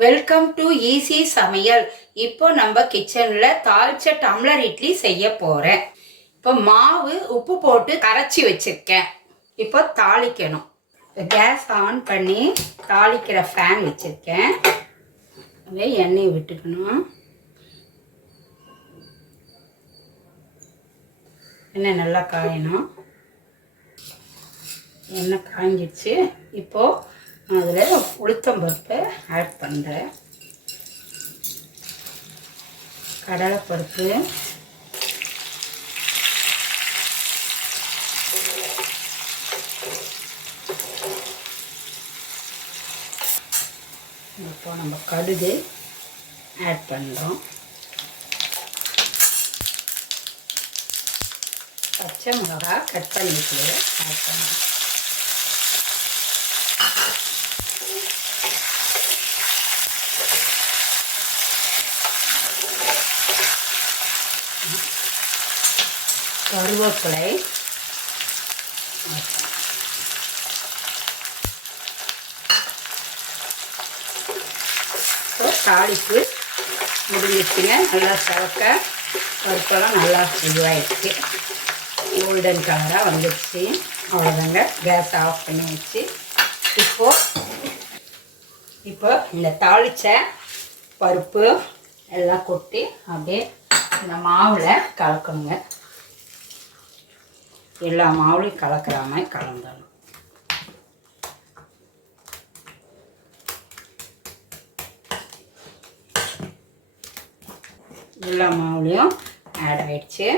Welcome to easy சமையல் இப்போ நம்ம கிச்சனில் தாளிச்ச டம்ளர் இட்லி செய்ய போகிறேன் இப்போ மாவு உப்பு போட்டு கரைச்சி வச்சுருக்கேன். இப்போ தாளிக்கணும். கேஸ் ஆன் பண்ணி தாளிக்கிற ஃபேன் வச்சுருக்கேன். அதே எண்ணெய் விட்டுக்கணும். எண்ணெய் நல்லா காயணும். எண்ணெய் காய்ஞ்சிடுச்சு இப்போது அதில் உளுத்தம்பருப்பை ஆட் பண்ணுறேன். கடலைப்பருப்பு. இப்போ நம்ம கடுகு ஆட் பண்ணுறோம். பச்சை மிளகா கட் பண்ணி ஆட் பண்ணுறோம். கருவேப்பிலை. தாளிப்பு முடிஞ்சிச்சுங்க நல்லா சவக்க பருப்பெல்லாம் நல்லா இதுவாகிடுச்சு கோல்டன் கலராக வந்துடுச்சு. அவ்வளோதாங்க கேஸ் ஆஃப் பண்ணி வச்சு இப்போது இப்போ இந்த தாளித்த பருப்பு எல்லாம் கொட்டி அப்படியே இந்த மாவில் கலக்கணுங்க. எல்லா மாவுலையும் கலக்கிற மாதிரி கலந்துடணும். எல்லா மாவுலேயும் ஆட் ஆயிடுச்சு.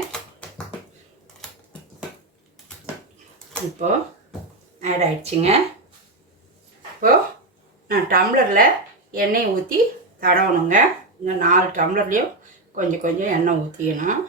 இப்போது ஆட் ஆயிடுச்சுங்க. இப்போது நான் டம்ளரில் எண்ணெயை ஊற்றி தடவணுங்க. இந்த நாலு டம்ளர்லேயும் கொஞ்சம் கொஞ்சம் எண்ணெய் ஊற்றிக்கணும்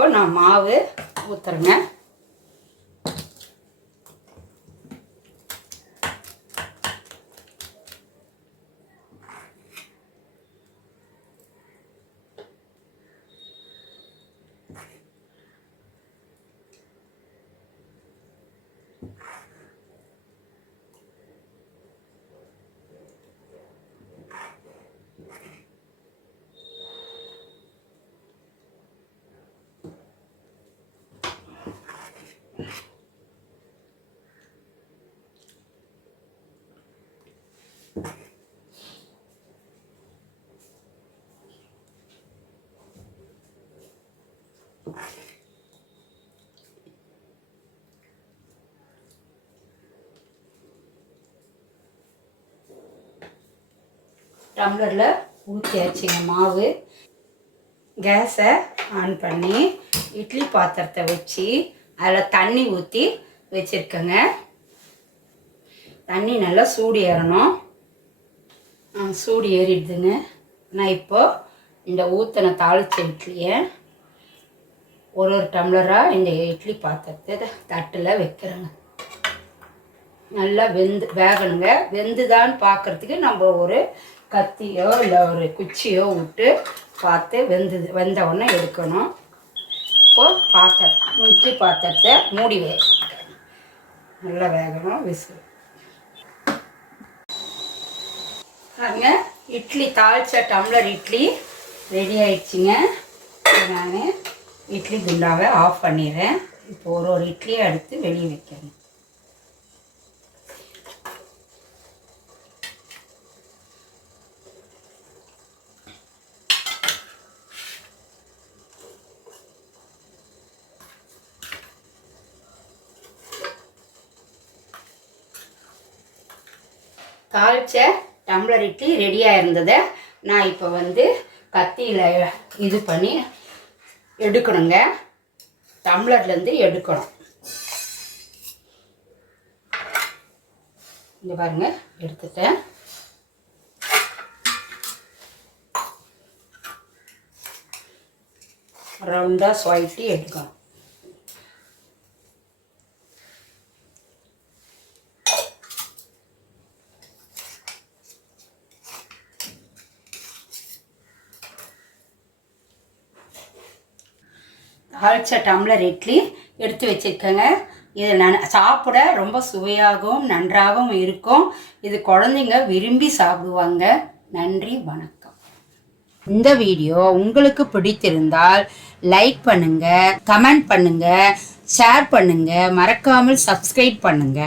இப்போ நான் மாவு ஊற்றுறேங்க டம்ளரில் ஊற்றியாச்சுங்க மாவு. கேஸை ஆன் பண்ணி இட்லி பாத்திரத்தை வச்சு அதில் தண்ணி ஊற்றி வச்சுருக்கேங்க. தண்ணி நல்லா சூடு ஏறணும். சூடு ஏறிடுதுங்க. நான் இப்போது இந்த ஊற்றின தாளிச்ச இட்லியை ஒரு ஒரு டம்ளராக இந்த இட்லி பாத்திரத்தை தட்டில் வைக்கிறேங்க. நல்லா வெந்து வேகணுங்க. வெந்துதான்னு பார்க்குறதுக்கு நம்ம ஒரு கத்தியோ இல்லை ஒரு குச்சியோ விட்டு பார்த்து வெந்தது வெந்த உடனே எடுக்கணும். இப்போது பாத்திரம் இட்லி பாத்திரத்தை மூடி வே நல்லா வேகணும் விசு பாருங்க இட்லி தாளிச்ச டம்ளர் இட்லி ரெடி ஆயிடுச்சுங்க. நான் இட்லி குண்டாவை ஆஃப் பண்ணிடுறேன். இப்போ ஒரு ஒரு இட்லியை எடுத்து வெளியே வைக்கிறேன். தாளிச்ச டம்ளர் இட்லி ரெடியாக இருந்ததை. நான் இப்போ வந்து கத்தியில் இது பண்ணி எடுக்கணுங்க. டம்ளர்லேருந்து எடுக்கணும். இங்கே பாருங்க எடுத்துட்டேன். ரவுண்டாக சுவைட்டி எடுக்கணும். தாளிச்ச டம்ளர் இட்லி எடுத்து வச்சுருக்கேங்க. இது நன் சாப்பிட ரொம்ப சுவையாகவும் நன்றாகவும் இருக்கும். இது குழந்தைங்க விரும்பி சாப்பிடுவாங்க. நன்றி வணக்கம். இந்த வீடியோ உங்களுக்கு பிடித்திருந்தால் லைக் பண்ணுங்க கமெண்ட் பண்ணுங்க ஷேர் பண்ணுங்க மறக்காமல் சப்ஸ்கிரைப் பண்ணுங்க.